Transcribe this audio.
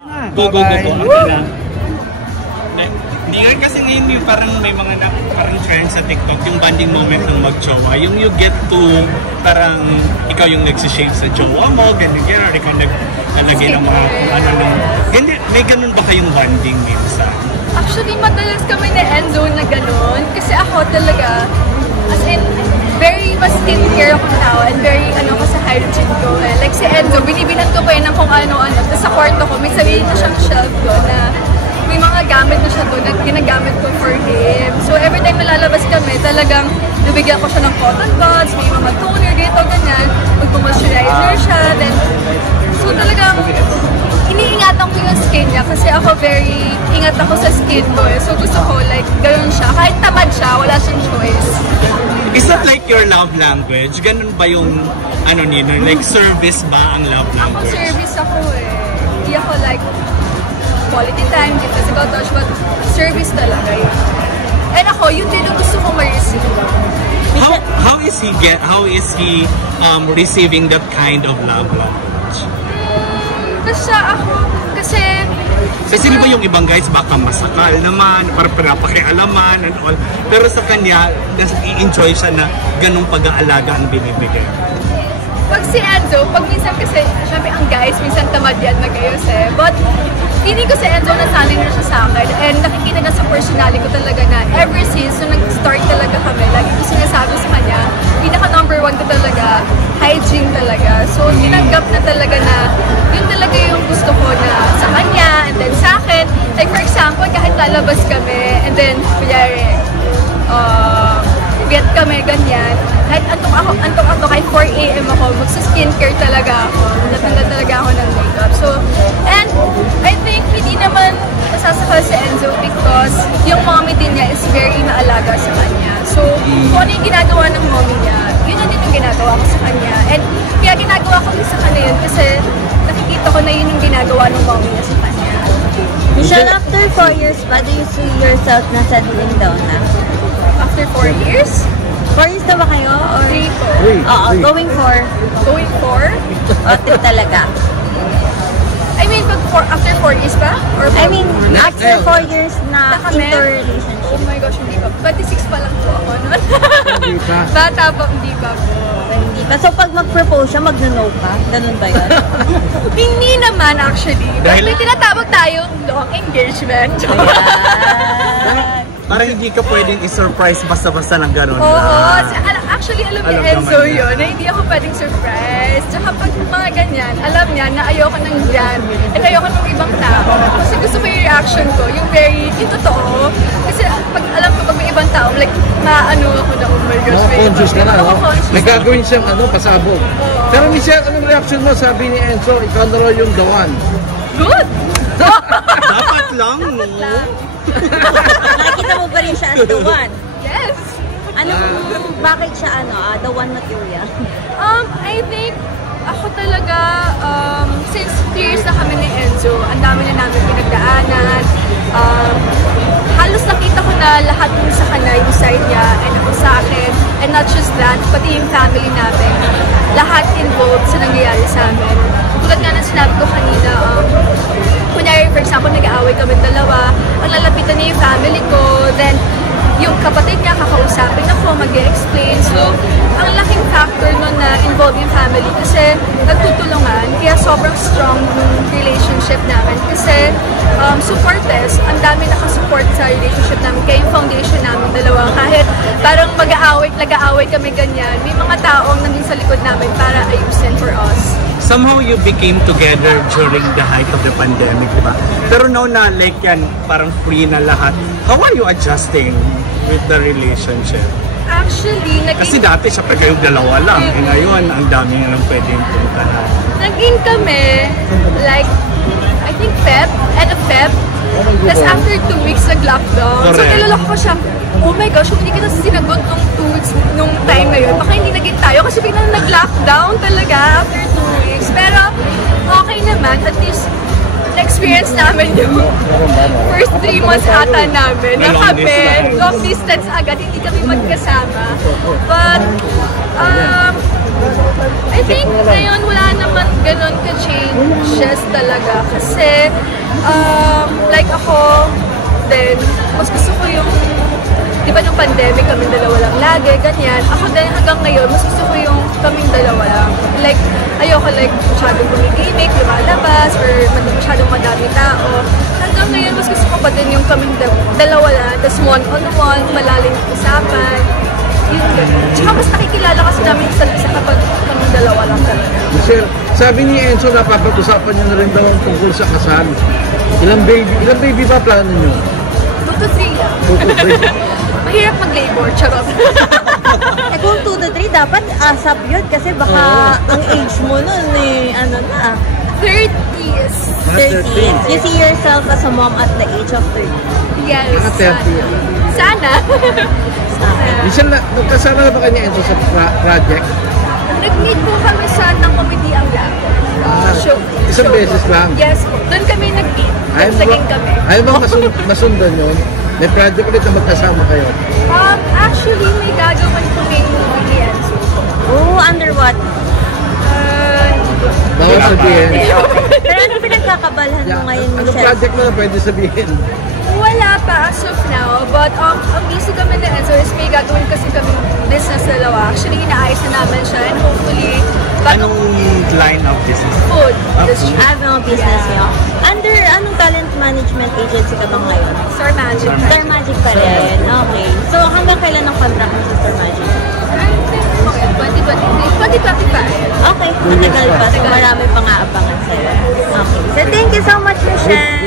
Go, go, go, go. Okay na. Hindi nga kasi ngayon yung parang may mga parang trend sa TikTok, yung bonding moment ng mag-jowa. Yung you get to, parang ikaw yung nagsishave sa jowa mo, ganyan, or ikaw naglalagay ng mga ano nung... May ganun ba kayong bonding minsan? Actually, madalas kami na end-zone na ganun. Kasi ako talaga, as in, very mas skincare ako tao and very ko sa hygiene ko. Like si Enzo, binibilan ko pa yun ng kung ano-ano. Tapos sa kwarto ko, may sarili na siyang shelf ko na may mga gamit na siya doon na ginagamit ko for him. So every time nalalabas kami, talagang nabigyan ko siya ng cotton buds, may mga toner dito, ganyan. Magpumoisturizer siya. Then, so talagang iniingatan ko yung skin niya kasi ako very ingat ako sa skin ko. So gusto ko like ganoon siya. Kahit tamad siya, wala siyang choice. Is that like your love language? Ganun ba yung ano nino? Like service ba ang love language? Ako service ako eh. Hindi ako like quality time, give physical touch, but service talaga yun. And ako, yun din ang gusto kong ma-receive. How is he receiving that kind of love language? Kasi di ba yung ibang guys baka masakal naman, para pinapakialaman and all. Pero sa kanya, i-enjoy siya na ganung pag-aalaga ang binibigay. Pag si Enzo, pag minsan kasi, syempre ang guys, minsan tamad yan mag-ayos eh. But, hindi ko si Enzo nasanay na siya sa akin. And nakikita na sa personality ko talaga na ever since nung nag-start talaga kami, lagi ko sinasabi sa kanya, pinaka number 1 ko talaga, hygiene talaga. So, tinanggap na talaga na yun talaga yung gusto ko na sa kanya and then sa akin. Like for example, kahit lalabas kami and then, kunyari, get kami, ganyan. Kahit antok ako, kahit 4 AM ako, magsa-skincare talaga ako. Natanggal talaga ako ng makeup. So, and I think hindi naman masasakal si Enzo because yung mommy din niya is very maalaga sa kanya. So, kung ano yung ginagawa ng mommy niya, yun na din yung ginagawa ko sa kanya. And kaya ginagawa ko din sa kanya yun kasi nakikita ko na yun yung ginagawa ng mommy niya sa kanya. Michelle, after 4 years pa, do you see yourself na settling down na? After 4 years? 4 years na ba kayo? Or 3 po. Oo, going for? Going for? O, 3 talaga. I mean, after 4 years pa? Or I mean, after 4 years na kami? into relationship. Oh my gosh, hindi pa. 26 pa lang po ako noon. Hindi pa. Bata pa, hindi pa po. Hindi pa. So, pag mag-propose siya, mag-no ka? Ganun ba yun? Hindi naman actually. Dahil may tinatawag tayong long engagement. Ayan. Parang hindi ka pwedeng i-surprise basta-basta ng gano'n. Oo. Actually, alam ni Enzo naman yun na hindi ako pwedeng surprise. Tsaka pag mga ganyan, alam niya na ayoko nang dyan. At ayoko ng ibang tao. Kasi gusto ko yung reaction ko, yung yung totoo. Kasi pag alam ko pag may ibang tao, like, maano ako na, oh my gosh, may conscious ka na, no? conscious May gagawin siyang pasabog. Pero Michelle, anong reaction mo? Sabi ni Enzo, ikaw na raw yung the one. Good! Dapat lang, no? Nakikita mo ba rin siya as the one? Yes! Bakit siya the one material? I think, ako talaga, since 3 years na kami ni Enzo, ang dami na namin pinagdaanan. Halos nakita ko na lahat yung sa kanya, yung side niya, and ako sa akin. And not just that, pati yung family natin. Lahat involved sa nangyayari sa amin. Tulad nga ng sinabi ko kanina, kunyari, for example, nag-aaway kami dalawa, ang lalapitan niya yung family ko, then yung kapatid niya, kakausapin ako, mag-explain. So, ang laking factor nun na involve yung family kasi nagtutulungan, kaya sobrang strong yung relationship namin. Kasi supporters, ang dami nakasupport sa relationship namin, kaya yung foundation namin dalawa, kahit parang nag-aaway kami ganyan, may mga taong nandun sa likod namin para ayusin for us. Somehow you became together during the height of the pandemic, di ba? Pero now na like yan, parang free na lahat. How are you adjusting with the relationship? Actually, Kasi dati siya pa kayong dalawa lang. Eh ngayon, ang dami na lang pwedeng punta na. naging kami, like, I think end of Feb. Tapos after 2 weeks, nag-lockdown. So, Correct. nilolok ko siya, oh my gosh, kung hindi kita sinagot nung 2 weeks, nung time na yun, baka hindi naging tayo. Kasi biglang nag-lockdown talaga after 2 weeks. Pero, okay naman. At least, na-experience namin yung first 3 months ata namin. Na kami, long distance agad, hindi kami magkasama. But, I think ngayon wala naman ganun ka-changes talaga. Kasi, Like ako, then, mas gusto ko yung, di ba nung pandemic, kaming dalawa lang lagi, ganyan. Ako din hanggang ngayon, mas gusto ko yung kaming dalawa lang. Like, ayoko like masyadong gumigimik, lumalabas, or masyadong madami tao. Hanggang ngayon, mas gusto ko pa din yung kaming dalawa lang, tapos one-on-one, malalim yung usapan. Yun ganun. Tsaka mas nakikilala kasi namin isa't isa kapag kaming dalawa lang talaga. Michelle, sabi ni Enzo na papag-usapan niyo na rin daw ang tungkol sa kasal. Ilang baby ba plano niyo? 2 to 3 lang. 2 to 3. Mahirap mag-labor, charot. Eh kung 2 to 3, dapat ASAP yun kasi baka ang age mo nun eh, ano na, 30s. 30. You see yourself as a mom at the age of 30. Yes. 30. Sana. Michelle, nagkasama na ba kayo ni Enzo sa project? Nag-meet po kami sa Nang Comedy ang Lago. Show. Isang beses lang? Yes po. Doon kami nag-meet. Doon saging kami. Ayaw ba masundan yun? May project ulit na magkasama kayo? Actually, may gagawin kaming movie ni Enzo. Oh, under what? Bawal sabihin. Pero ano pinagkakabalhan mo ngayon, Anong Michelle? project mo na pwede sabihin? Wala pa as of now, but ang busy kami ni Enzo is may gagawin kasi kami business dalawa. Actually, inaayos na namin siya and hopefully, Anong line of business? food industry. Ano business niyo? Under anong talent management agency ka ba ngayon? Star Magic. Star Magic pa rin. Okay. So hanggang kailan ang contract mo sa Star Magic? 2025. Okay. Matagal pa. So marami pang aabangan sa'yo. Okay. So thank you so much, Michelle.